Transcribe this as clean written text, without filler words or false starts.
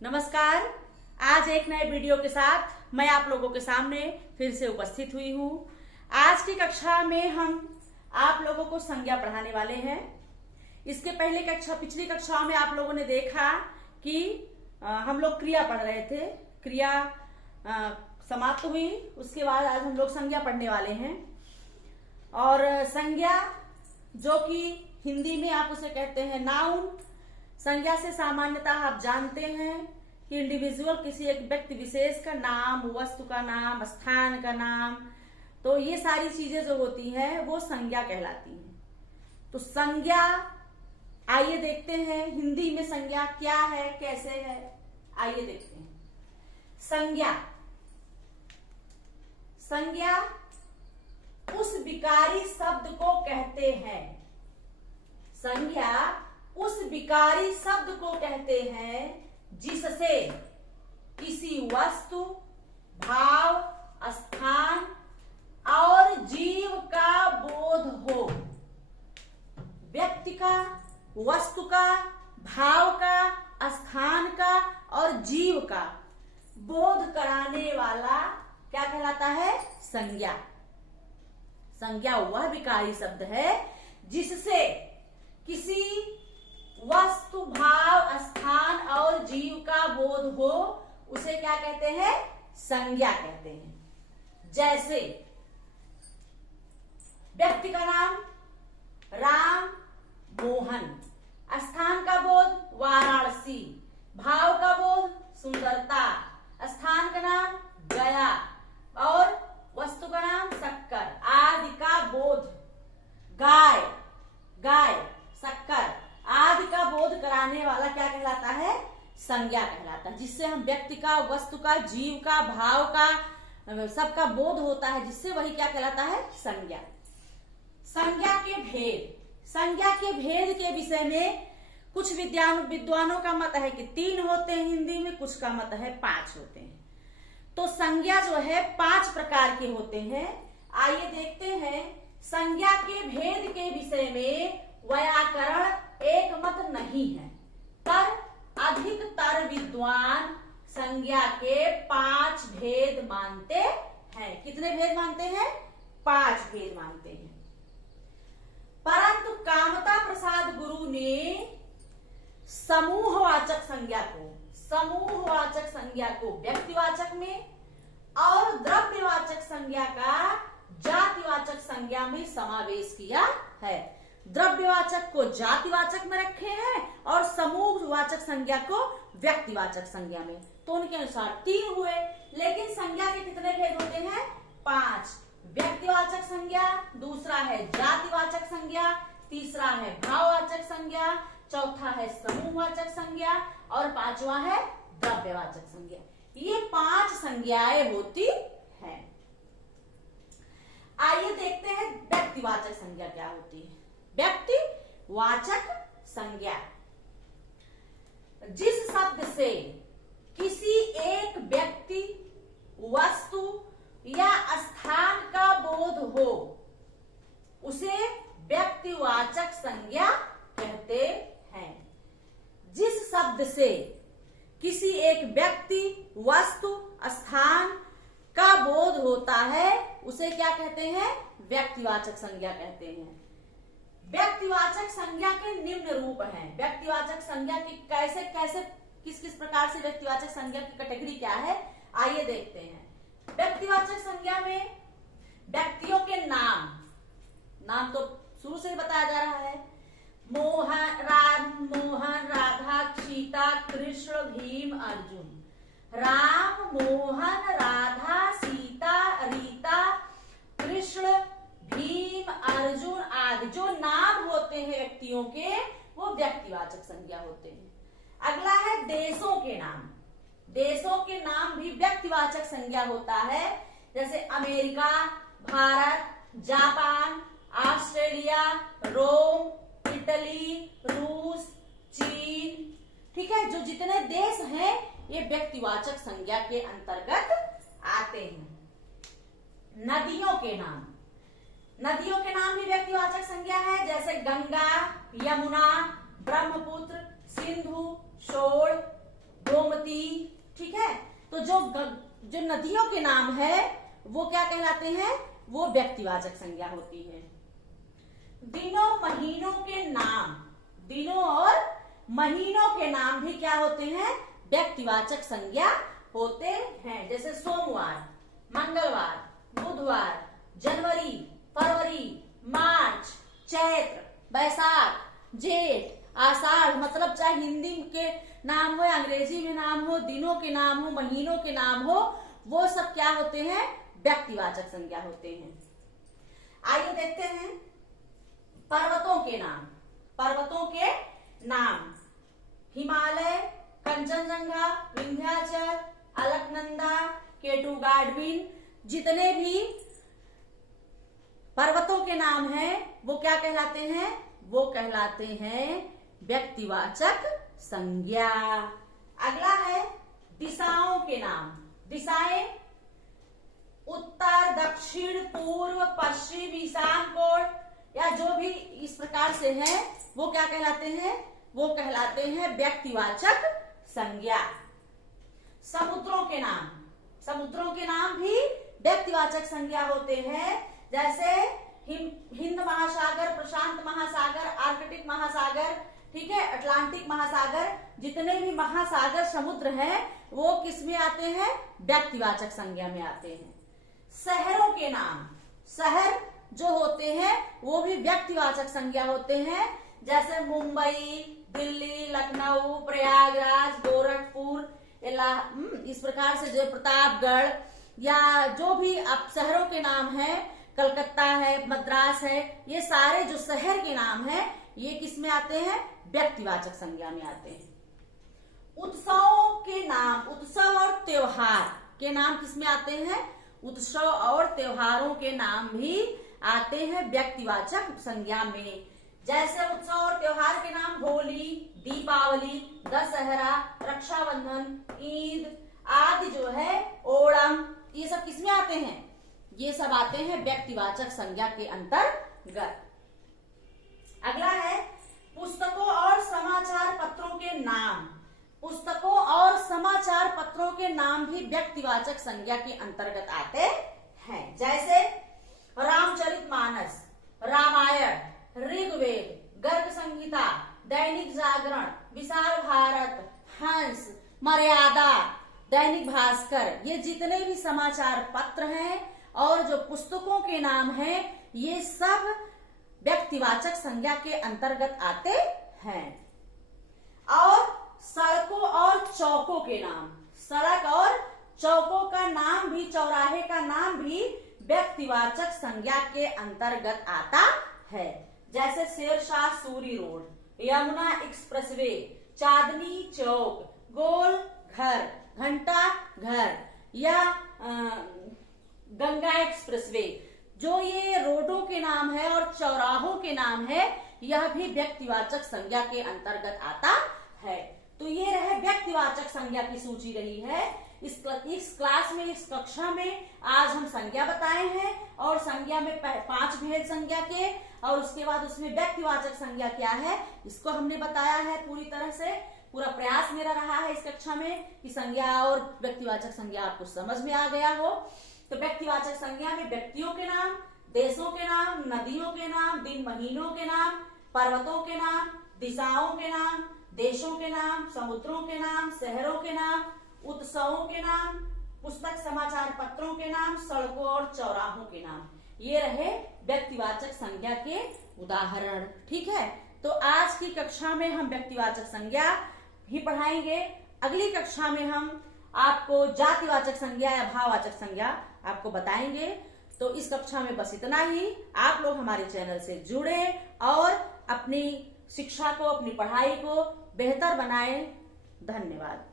नमस्कार। आज एक नए वीडियो के साथ मैं आप लोगों के सामने फिर से उपस्थित हुई हूँ। आज की कक्षा में हम आप लोगों को संज्ञा पढ़ाने वाले हैं। इसके पहले पिछली कक्षाओं में आप लोगों ने देखा कि हम लोग क्रिया पढ़ रहे थे। क्रिया समाप्त हुई, उसके बाद आज हम लोग संज्ञा पढ़ने वाले हैं। और संज्ञा जो कि हिंदी में आप उसे कहते हैं नाउन। संज्ञा से सामान्यतः आप जानते हैं कि इंडिविजुअल किसी एक व्यक्ति विशेष का नाम, वस्तु का नाम, स्थान का नाम, तो ये सारी चीजें जो होती हैं वो संज्ञा कहलाती हैं। तो संज्ञा आइए देखते हैं हिंदी में संज्ञा क्या है, कैसे है, आइए देखते हैं। संज्ञा उस विकारी शब्द को कहते हैं। संज्ञा उस विकारी शब्द को कहते हैं जिससे किसी वस्तु, भाव, स्थान और जीव का बोध हो। व्यक्ति का, वस्तु का, भाव का, स्थान का और जीव का बोध कराने वाला क्या कहलाता है? संज्ञा। संज्ञा वह विकारी शब्द है जिससे किसी वस्तु, भाव, स्थान और जीव का बोध हो, उसे क्या कहते हैं? संज्ञा कहते हैं। जैसे व्यक्ति का नाम राम, मोहन, स्थान का बोध वाराणसी, भाव का बोध सुंदरता, स्थान का नाम गया और वस्तु का नाम शक्कर आदि का बोध, गाय, शक्कर आदि का बोध कराने वाला क्या कहलाता है? संज्ञा कहलाता है। जिससे हम व्यक्ति का, वस्तु का, जीव का, भाव का, सबका बोध होता है, जिससे वही क्या कहलाता है? संज्ञा। संज्ञा के भेद के विषय में कुछ विद्वानों का मत है कि 3 होते हैं हिंदी में, कुछ का मत है 5 होते हैं। तो संज्ञा जो है 5 प्रकार के होते हैं। आइए देखते हैं। संज्ञा के भेद के विषय में व्याकरण एक मत नहीं है, पर अधिकतर विद्वान संज्ञा के 5 भेद मानते हैं। कितने भेद मानते हैं? 5 भेद मानते हैं। परंतु कामता प्रसाद गुरु ने समूहवाचक संज्ञा को व्यक्तिवाचक में और द्रव्यवाचक संज्ञा का जातिवाचक संज्ञा में समावेश किया है। द्रव्यवाचक को जातिवाचक में रखे हैं और समूहवाचक संज्ञा को व्यक्तिवाचक संज्ञा में। तो उनके अनुसार 3 हुए, लेकिन संज्ञा के कितने भेद होते हैं? 5। व्यक्तिवाचक संज्ञा, दूसरा है जातिवाचक संज्ञा, तीसरा है भाववाचक संज्ञा, चौथा है समूहवाचक संज्ञा और 5वां है द्रव्यवाचक संज्ञा। ये 5 संज्ञाएं होती हैं। आइए देखते हैं व्यक्तिवाचक संज्ञा क्या होती है। व्यक्तिवाचक संज्ञा जिस शब्द से किसी एक व्यक्ति, वस्तु या स्थान का बोध हो, उसे व्यक्तिवाचक संज्ञा कहते हैं। जिस शब्द से किसी एक व्यक्ति, वस्तु, स्थान का बोध होता है, उसे क्या कहते हैं? व्यक्तिवाचक संज्ञा कहते हैं। व्यक्तिवाचक संज्ञा के निम्न रूप हैं। व्यक्तिवाचक संज्ञा की किस प्रकार से व्यक्तिवाचक संज्ञा की कैटेगरी क्या है, आइए देखते हैं। व्यक्तिवाचक संज्ञा में व्यक्तियों के नाम तो शुरू से ही बताया जा रहा है। मोहन, राधा, सीता, कृष्ण, भीम, अर्जुन। राम, मोहन, राधा, सीता, रीता, कृष्ण, भीम, अर्जुन आदि जो नाम होते हैं व्यक्तियों के, वो व्यक्तिवाचक संज्ञा होते हैं। अगला है देशों के नाम। देशों के नाम भी व्यक्तिवाचक संज्ञा होता है। जैसे अमेरिका, भारत, जापान, ऑस्ट्रेलिया, रोम, इटली, रूस, चीन, ठीक है। जो जितने देश हैं ये व्यक्तिवाचक संज्ञा के अंतर्गत आते हैं। नदियों के नाम भी व्यक्तिवाचक संज्ञा है। जैसे गंगा, यमुना, ब्रह्मपुत्र, सिंधु, शोण, गोमती, ठीक है। तो जो नदियों के नाम है वो क्या कहलाते हैं, वो व्यक्तिवाचक संज्ञा होती है। दिनों महीनों के नाम, दिनों और महीनों के नाम भी क्या होते हैं, व्यक्तिवाचक संज्ञा होते हैं। जैसे सोमवार, मंगलवार, बुधवार, जनवरी, फरवरी, मार्च, चैत्र, बैसाख, जेठ, आषाढ़, मतलब चाहे हिंदी के नाम हो, अंग्रेजी में नाम हो, दिनों के नाम हो, महीनों के नाम हो, वो सब क्या होते हैं, व्यक्तिवाचक संज्ञा होते हैं। आइए देखते हैं पर्वतों के नाम। पर्वतों के नाम, हिमालय, कंचनजंगा, विंध्याचल, अलकनंदा, केटू-गाडविन, जितने भी पर्वतों के नाम हैं वो क्या कहलाते हैं, वो कहलाते हैं व्यक्तिवाचक संज्ञा। अगला है दिशाओं के नाम। दिशाएं उत्तर, दक्षिण, पूर्व, पश्चिम, ईशान कोण या जो भी इस प्रकार से है वो क्या कहलाते हैं, वो कहलाते हैं व्यक्तिवाचक संज्ञा। समुद्रों के नाम, समुद्रों के नाम भी व्यक्तिवाचक संज्ञा होते हैं। जैसे हिंद महासागर, प्रशांत महासागर, आर्कटिक महासागर, ठीक है, अटलांटिक महासागर, जितने भी महासागर समुद्र हैं वो किस में आते हैं, व्यक्तिवाचक संज्ञा में आते हैं। शहरों के नाम, शहर जो होते हैं वो भी व्यक्तिवाचक संज्ञा होते हैं। जैसे मुंबई, दिल्ली, लखनऊ, प्रयागराज, गोरखपुर, इस प्रकार से जो प्रतापगढ़ या जो भी अब शहरों के नाम है, कलकत्ता है, मद्रास है, ये सारे जो शहर के नाम है ये किस में आते हैं, व्यक्तिवाचक संज्ञा में आते हैं। उत्सवों के नाम, उत्सव और त्योहार के नाम किस में आते हैं, उत्सव और त्योहारों के नाम भी आते हैं व्यक्तिवाचक संज्ञा में। जैसे उत्सव और त्योहार के नाम होली, दीपावली, दशहरा, रक्षाबंधन, ईद आदि जो है, ओणम, ये सब किसमें आते हैं, ये सब आते हैं व्यक्तिवाचक संज्ञा के अंतर्गत। अगला है पुस्तकों और समाचार पत्रों के नाम। पुस्तकों और समाचार पत्रों के नाम भी व्यक्तिवाचक संज्ञा के अंतर्गत आते हैं। जैसे रामचरितमानस, रामायण, ऋग्वेद, गर्ग संहिता, दैनिक जागरण, विशाल भारत, हंस, मर्यादा, दैनिक भास्कर, ये जितने भी समाचार पत्र हैं और जो पुस्तकों के नाम हैं ये सब व्यक्तिवाचक संज्ञा के अंतर्गत आते हैं। और सड़कों और चौकों के नाम, सड़क और चौकों का नाम भी, चौराहे का नाम भी व्यक्तिवाचक संज्ञा के अंतर्गत आता है। जैसे शेरशाह सूरी रोड, यमुना एक्सप्रेसवे, चांदनी चौक, गोल घर, घंटा घर या गंगा एक्सप्रेसवे, जो ये रोडों के नाम है और चौराहों के नाम है, यह भी व्यक्तिवाचक संज्ञा के अंतर्गत आता है। तो ये रहे व्यक्तिवाचक संज्ञा की सूची रही है। इस क्लास में, इस कक्षा में आज हम संज्ञा बताए हैं और संज्ञा में 5 भेद संज्ञा के, और उसके बाद उसमें व्यक्तिवाचक संज्ञा क्या है इसको हमने बताया है पूरी तरह से। पूरा प्रयास मेरा रहा है इस कक्षा में कि संज्ञा और व्यक्तिवाचक संज्ञा आपको समझ में आ गया हो। तो व्यक्तिवाचक संज्ञा में व्यक्तियों के नाम, देशों के नाम, नदियों के नाम, दिन महीनों के नाम, पर्वतों के नाम, दिशाओं के नाम, देशों के नाम, समुद्रों के नाम, शहरों के नाम, उत्सवों के नाम, पुस्तक समाचार पत्रों के नाम, सड़कों और चौराहों के नाम, ये रहे व्यक्तिवाचक संज्ञा के उदाहरण। ठीक है, तो आज की कक्षा में हम व्यक्तिवाचक संज्ञा ही पढ़ाएंगे। अगली कक्षा में हम आपको जातिवाचक संज्ञा या भाववाचक संज्ञा आपको बताएंगे। तो इस कक्षा में बस इतना ही। आप लोग हमारे चैनल से जुड़े और अपनी शिक्षा को, अपनी पढ़ाई को बेहतर बनाएं। धन्यवाद।